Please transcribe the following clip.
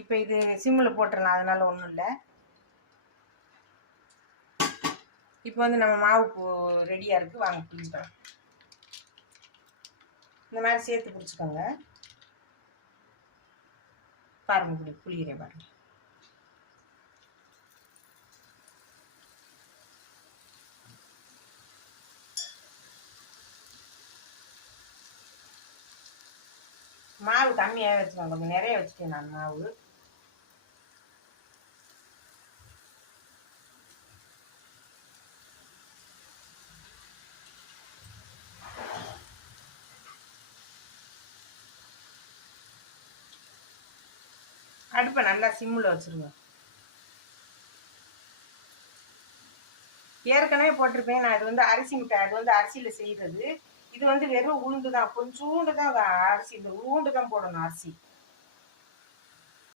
இப்போ இது சிம்மில் போட்டுடலாம், அதனால ஒன்றும் இல்லை. இப்போ வந்து நம்ம மாவு ரெடியாக இருக்குது. வாங்க புளிஞ்சிக்கலாம். இந்த மாதிரி சேர்த்து பிடிச்சிக்கோங்க. பாருங்க, புளிகிறேன் பாருங்க. மாவு கம்மியாக வச்சுக்கோங்க, கொஞ்சம் நிறைய வச்சுட்டேன் நான் மாவு. அடுப்பை நல்லா சிம்மில் வச்சுருங்க. ஏற்கனவே போட்டிருப்பேன் நான். இது வந்து அரிசி மிட்டாய், அது வந்து அரிசியில் செய்கிறது. இது வந்து வெறும் உளுந்து தான், கொஞ்சோண்டு தான் அரிசி, இந்த உளுண்டு தான் போடணும் அரிசி.